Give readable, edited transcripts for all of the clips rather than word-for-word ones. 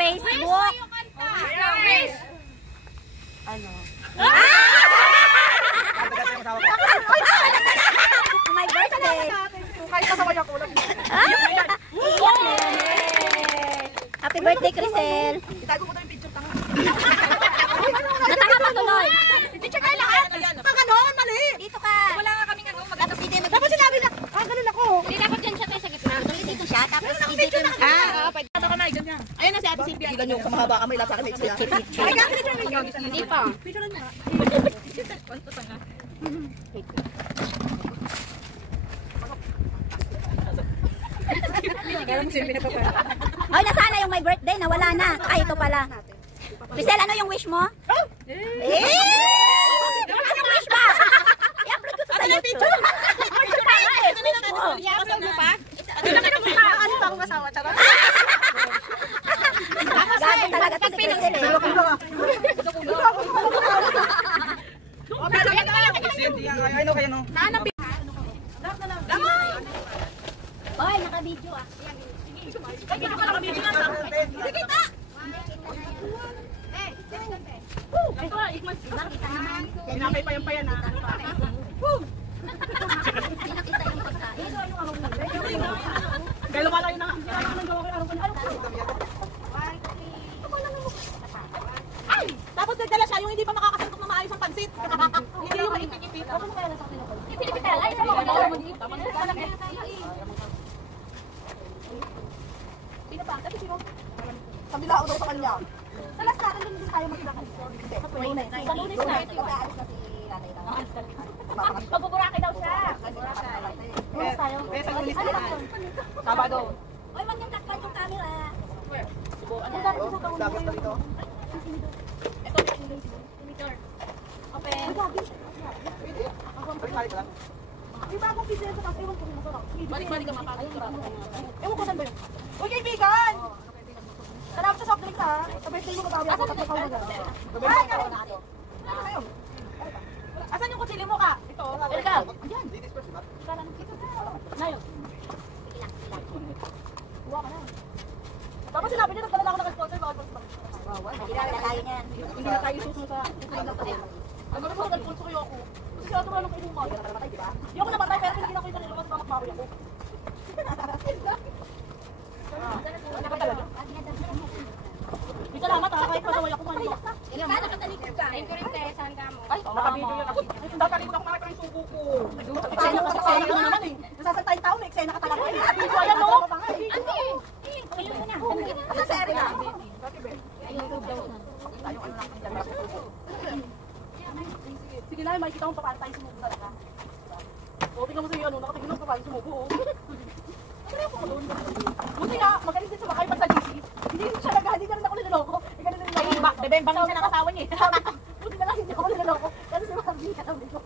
Facebook. Ano? My birthday. Kahit kasama niya ko lang. Happy birthday, Crisel. Itago ko tayo yung picture tanga. Natanga pa tuloy. Picture kayo lahat. Pag ganon, mali. Dito ka. Wala nga kaming ano, mag-atas dito. Dapat sinabi na, ganun ako. Hindi dapat dyan siya tayo sa gitna. Dito siya, tapos dito yung... Ito ka na, ganyan. Ayun na si Ate Silvia. Ganyan yung sa mahaba kamay, lahat sa akin, mix sila. Ay, gagawin dyan. Hindi pa. Picture niya. Ay, nasana yung my birthday, nawala na. Ay, ito pala. Crisel, ano yung wish mo? Anong wish ba? I-upload ko to sa YouTube. Gago talaga to si Crisel eh. Ano kayo no? Hoy, naka-video ah. Pinapay pa yung payan ha. Pinakita yung pagkain. Kaya lumalayo na nga. Ay! Tapos nagdala siya yung hindi pa makakasuntok na maayos ang pansit. Hindi yung maipit-ipit. Ipilipit talaga. Ay, sabi ko mo dito. Pinapang. Kasi sino? Kabilao daw sa kanya. Sa last natin din tayo magkita. Sa Lunes na. Sa Lunes na. Kasi aalis na si nanay na. Pagbuburaki daw siya. Lunes tayo. Sa Lunes na. Sabado. Hoy, mag-takpan yung camera. Dapat na dito. Open. Balik-balik lang. Di ba akong pizza sa kasi ewan ko rin masarap. Balik-balik ka mapagod ka. Ewan ko saan ba yun? Uy, kaibigan! Sarap sa soft drinks ha. Sa birthday mo katabi ako. Tatlo ka ay, ayun. Asan yung kutsili mo ka? Ito. Erika. Yan. Ngayon. Kuha ka na. Tapos sinabi niya, nagdala na ako ng sponsor. Hindi na tayo niyan. Hindi na tayo isusunod sa... Ang gawin ko, nag-sponsor kayo ako. Kasi sila ito lang kayo mo. Hindi ako namatay, pero hindi na ko isa nila kasi mamakmawi ako. Salamat ha, kahit pasaway ako kanina. Paano ka talikod ka? Thank you rin, Te. Saan ka mo? Ay, nakabidyo yun ako. Nakalikod ako nakita yung subo ko. Eksena ka sa eksena naman eh. Nasasantay tao, may eksena ka talaga eh. Ayan o! Ante! Kayo mo na. Sa seri ka. YouTube daw na. Tayong ano lang ang dyan. Sige na, makikita mo paano tayo sumubo talaga. O, tingnan mo sa iyo, nakatingin mo paano sumubo. Buti nga, magaling din sa makay pag sa GC. Hindi siya hindi ka rin ako niloloko. Hindi ka rin niloloko. Bebembangin siya ng asawa niya. Buti na lang hindi ako niloloko. Kasi si Marvin ka namin ko.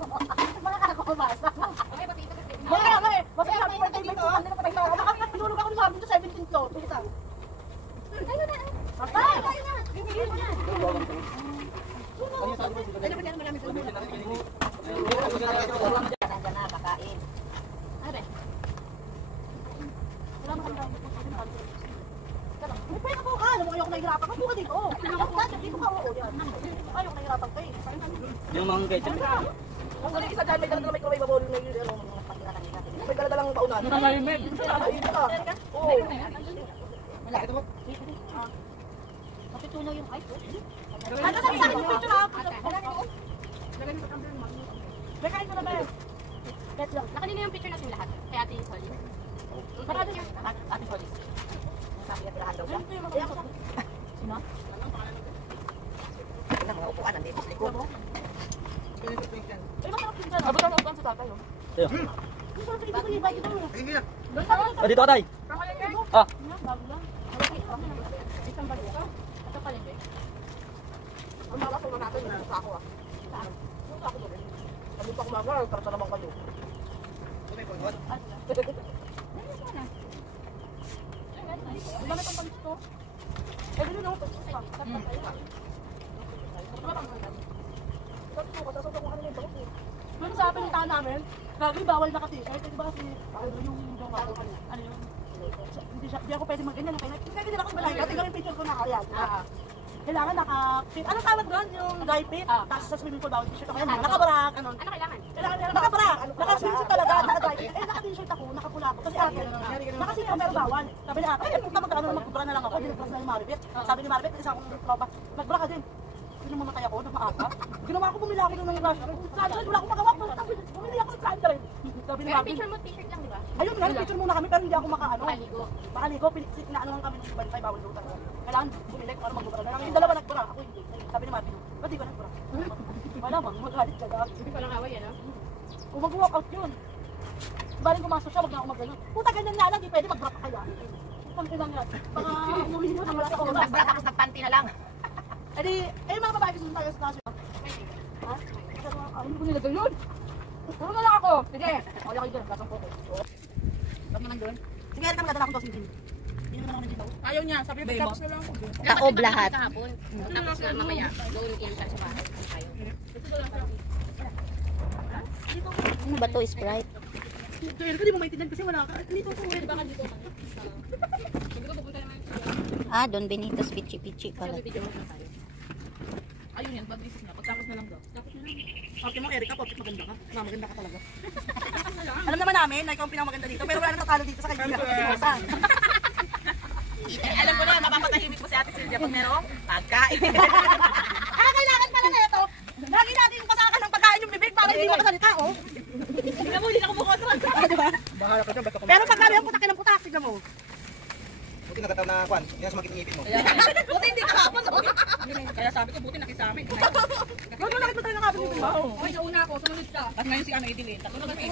Mga anak ko kumasa. Okay, pati ito kasi. Mga nga eh. Basta happy birthday dito. Hindi na patay na ako. Makapit pinulog ako ni Marvin sa 17th floor. Tingita. Tayo na. Patay! Tayo na. Bibigyan mo na. Ano ba yan? Maraming salamat. Nandiyan na, kakain. Abe. Wala mo kami Pwede po ka, alam mo ayoko nahihirapan ka, buka dito. Dito ka, oo yan. Ayoko nahihirapan ka eh. Yung mga ketchup. Ang galing isa dyan, may dala-dala microwave bowl na yun. May dala-dalang baunan. Nakahimik. Oo. Malaki ito mo. Matutunaw yung ice. Ano sabi sa akin yung picture ha? May kain ko na ba eh? Nakanina yung picture natin lahat. Kay Ate Solly. Parado niya. Ate Solis. Sabi niya tirahan daw siya. Sino? Ito na mga upuan, nandito sa likod. Ay, masarap din dyan. Abutan mo upuan sa tatay. Ayo. Masarap din dito, iba dito. Ah, dito atay. Ah. Bago lang. Isang bago ka. Ito pala yun. Ang mga kasama natin, nasa ako ah. Saan? Nasa ako doon. Sabi pa kumaga, karta naman kayo. Ang dami pang pagsto. Eh, dito ako pagsto pa. Pagsto ko, sasasok ko kanina yung bakit eh. Doon sa pinuntahan namin, gagawin bawal naka-t-shirt. Diba kasi, yung ano yun? Hindi ako pwede mag-ganyan. Kaya din ako balay. Kasi yung picture ko na kaya. Kailangan naka-fit. Anong tawag doon? Yung dry fit? Tapos sa swimming pool bawal t-shirt ako. Nakabarak. Ano kailangan? Nakabarak. Naka-swimsuit talaga. Naka-dry fit. Naka-t-shirt ako. Nakapula ako. Kasi ate, nakasino pero bawal. Sabi ni ate, puta magkaano na magbra na lang ako. Binigras na yung Maribet. Sabi ni Maribet, isa akong tropa. Magbra ka din. Sino mamatay ako nung maaga? Ginawa ko, bumili ako ng rush. Sandal, wala akong magawa. Bumili ako ng sandal. Sabi ni Pero Maribet. picture mo t-shirt lang, di ba? Ayun nga, picture muna kami pero hindi ako makaano. Makaligo. Makaligo, inaanuhan kami ng bantay, bawal daw talaga. Kailangan bumili kung ano magbura na lang. Yung dalawa nagbura, ako hindi. Sabi ni Martin, ba't di ba nagbura? Wala mang, magalit ka dahil. Hindi pa lang away, ano? Kung mag-walk out yun. Baling pumasok siya, wag na ako mag-ganyan. Puta, ganyan nga lang, di pwede mag-bra pa kaya. Putang ilang yan. Baka umuwi mo ng wala sa oras. Basta tapos nagpanty na lang. Eh, mga babae gusto tayo sa kaso. Ha? Hindi ko nilagay yun. Puro na lang ako. Sige. Wala kayo doon, kasang photo. Huwag naman doon. Sige, kami dadala akong dosing din. Hindi naman ako nandito. Ayaw niya, sabi niya, tapos na lang ako. Kaob lahat. Kahapon. Tapos na mamaya, gawin yung sa bahay. Tayo. Ano ba to? Sprite? Kaya di mo maintindihan kasi wala ka. Dito ko, baka dito. Sabi ko, pupunta naman siya. Ah, Don Benito's Pichi-Pichi pala. Video mo na tayo. Ayun yan, pag-isip niya. Pagtapos na lang daw. Okay mo, Erika, porkit maganda ka. Maganda ka talaga. Alam naman namin na ikaw ang pinamaganda dito, pero wala nang tatalo dito sa kaibigan kasi masan. Alam ko na, mapapatahimik mo si Ate Silvia pag merong pagkain. Kailangan pala na ito. Lagi natin yung pasakan ng pagkain yung bibig para hindi makasalita, oh. Tingnan mo, hindi na kumukha sa Diba? Bahala ka dyan, basta Pero pag kami ang putakin ng putak, tignan mo. Buti nagkataon na kwan, hindi na sumakit ng ngipin mo. Buti hindi kahapon, oh. Kaya sabi ko, buti nakisama. Huwag mo nakit mo tayo ng kapit dito. Ay, nauna ako, sumunod siya. At ngayon si ano, Idilin. Tatlo na kami.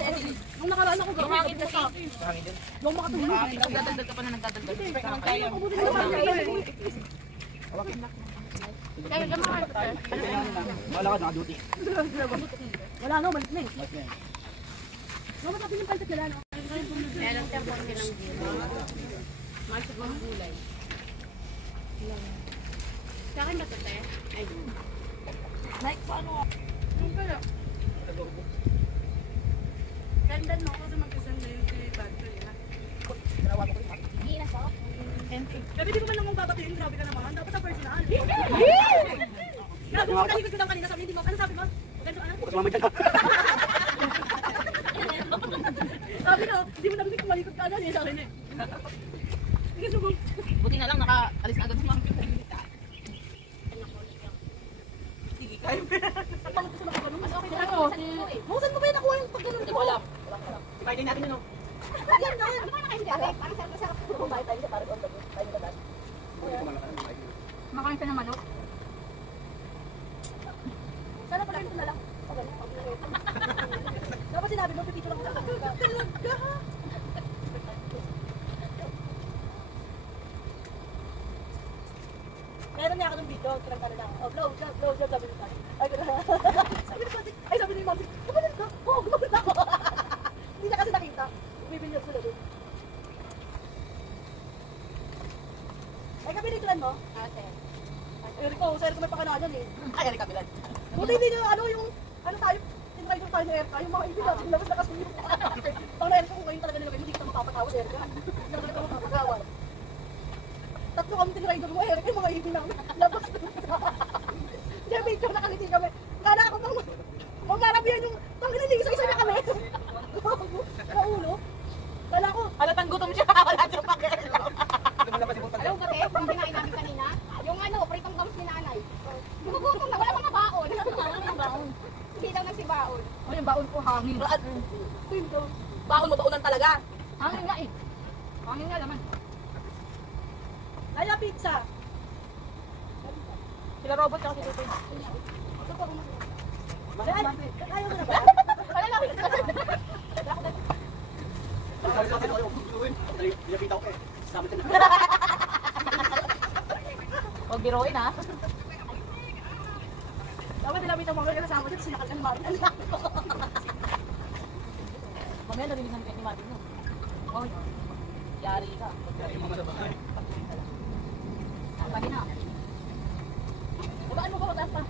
Nung nakaraan ako gawin, Hangin kasi. Hangin din. huwag makatulog. Nagdadagdag ka pa na nagdadagdag. Kaya mo din naman. Kaya naman. Bahala ka, naka-duty. Wala no, balik na eh. Mas yan. Mama, sabi ng pansit nila, no? Kaya lang siya po silang gila. Mahal sa mga gulay. Sa akin ba ito, te? Ay, Like, paano? yung pala. Ganda no, kasi mag-isang na yung si Badger, ha? Hindi na po. Sabi di ko man lang mong babatiin, grabe ka naman. Dapat ang personal. Grabe mo, kalikod ko lang kanina sabi, hindi mo. Ano sabi mo? Maganda ano? Huwag sumamay dyan ha. Sabi ko, hindi mo nabigit kung malikod ka agad eh, sabi niya. Sige, subong. Buti na lang, nakaalis na agad sa mga pinagkita. Sige, kayo. Bakit kasi nakagano? Mas okay na Ano? ako. Saan mo eh? Saan mo ba yung nakuha yung pagkaroon Hindi ko? ko alam. Kainin natin yun, oh. Yan na. Ano ba nakain siya? Parang sarap-sarap. Kumain tayo sa parang on the go. Tayo ba dahil? Makain siya ng manok. Sana pala ito na lang. Dapat sinabi mo, pipito lang ako. Talaga? Meron niya ako ng video, kinanta na lang. Oh, blow job, sabi ni Mati. Ay, sabi ni Mati, gumanon ka? Oo, gumanon ako. Hindi niya kasi nakita. Bibinyag sila doon. Ay, kabilitulan mo? Ate. Ay, Rico, sa Rico may pakananan eh. Ay, alika bilan. Buti hindi niya, ano yung, ano tayo, tinry ko tayo ng Erka, yung mga ibig natin labas na kasi yung pang na Erka kung ngayon talaga nilagay mo, hindi ka mapapatawa sa Erka. Hindi ka talaga mapapagawa. Tatlo kami tinry doon mo Erka, yung mga ibig namin labas na sa Diyan, picture nakangiti kami. Kala ako magmarabihan yung, pangin hindi, isa-isa na kami. Kaulo. Kala ko, Halatang gutom siya. Wala siyang pakialam. Alam ko, te, yung kinain namin kanina, yung ano, pritong gams ni nanay. Gugutom na, wala mga baon. Hindi daw nagsibaon. ay, yung baon ko hangin. Baon mo baunan talaga. Hangin nga eh. Hangin nga naman. Laya pizza. Sila robot kasi dito. Ayaw mo na ba? Wala lang. Pinapita ko eh. Sama dyan. Huwag biroin, ha? Dapat nilapitan mo mga kasama dito, sinakal ka ni Martin. Mamaya narinig namin ni Martin mo. Oy, yari ka. Yung mga nabahay. Lagi na. Babaan mo ba mataas pa?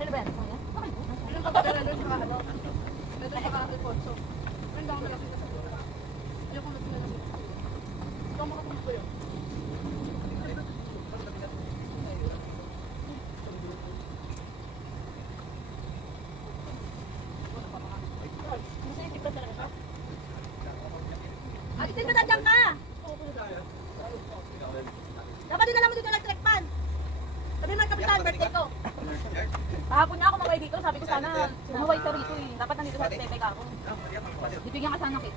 Ano ba yan? Ano ba yan? Ano ba yan? Ano ba yan? Ano ba yan? Ate, Tin, matandang ka! Dapat din alam mo dito electric fan. Sabi ng kapitan, birthday ko. Kahapon na ako maway dito. Sabi ko sana sumuway ka rito eh. Dapat nandito sa Tepe ka ako. Bibigyan ka sana kit.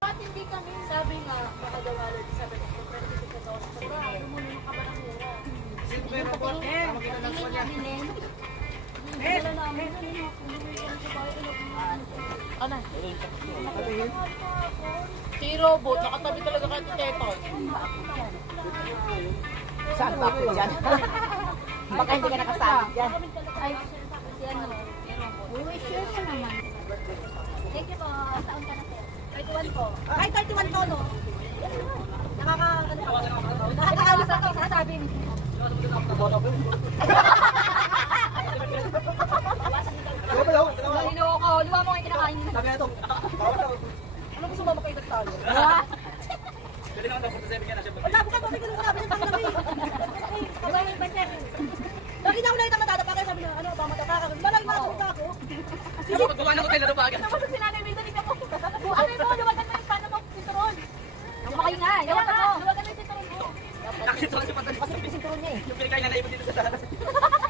Bakit hindi kami? Sabi nga, baka daw wala di sabi ko, pero hindi ko daw. Lumunod ka ba ng mura? Ano? Si Robot, nakatabi talaga kay Tito. Saan ba ako dyan? Baka hindi ka nakasali dyan. Ay, si ano, uy, sure ka naman. Thank you po. Taon ka na, sir? 31 po. Ay, 31 to, no? Nakakaalis ako, sasabi ni Lino ko, luwa mo yung kinakain nila. Sabi na ito. Ano gusto mo makaibat tayo? Galing ako na 47 ka na siya. Pagkabot ka, sabi ko nung sabi ng panglabi. Lagi na ako nakita matata, kaya sabi na, ano ba, matataka. Malay na ako ako. Ako paggawa ng hotel na ito ba agad? Tapos si Nanay May dali ako. Ano mo, luwagan mo yung paano mo sinturon. Lumakay nga, lumakay mo. Luwagan mo yung sinturon mo. Nakit lang siya pagdating. Kasi yung sinturon niya eh. Yung pinikain na laibot dito sa talas.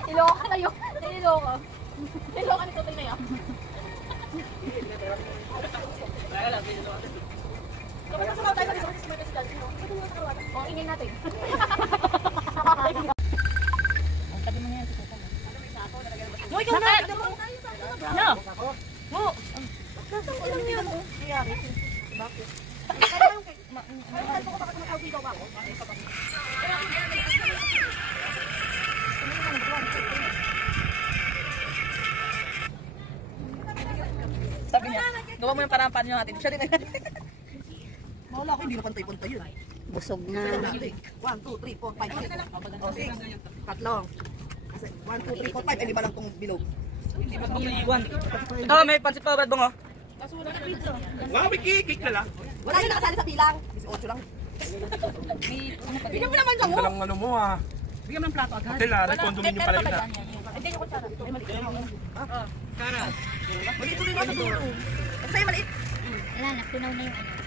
Iloka na yun. Iloka. Iloka ni Tutoy na yan. Kaya lang, pinito. Kapag nasa tayo, sabi ko sa mga presidente, no? Ito muna sa karawatan. O, ingin natin. No, ikaw na! No. Mo! Nasaan ko lang yun? Nangyari. Bakit? Mahal ko bakit mag-outing daw ako? Sabi niya, gawa mo yung parang paano natin. Siya din na Mawala ako, hindi na pantay-pantay yun. Busog na. 1, 2, 3, 4, 5, 6. Tatlong. 1, 2, 3, 4, 5. Eh, 5 lang tong bilog. Hindi ba't mong iiwan? Ito, may pansit pa, Brad Bong, oh. Wow, may kikik na lang. Wala yung nakasali sa bilang. 18 lang. Bigyan mo naman Ganda ng ano mo ah. Bigyan mo ng plato agad. Hotel ah, condominium pala yun ah. Hindi yung kutsara. Ay, maliit. Maliit tuloy mo sa dulo. Sa'yo maliit. Wala na, tunaw na yung ano.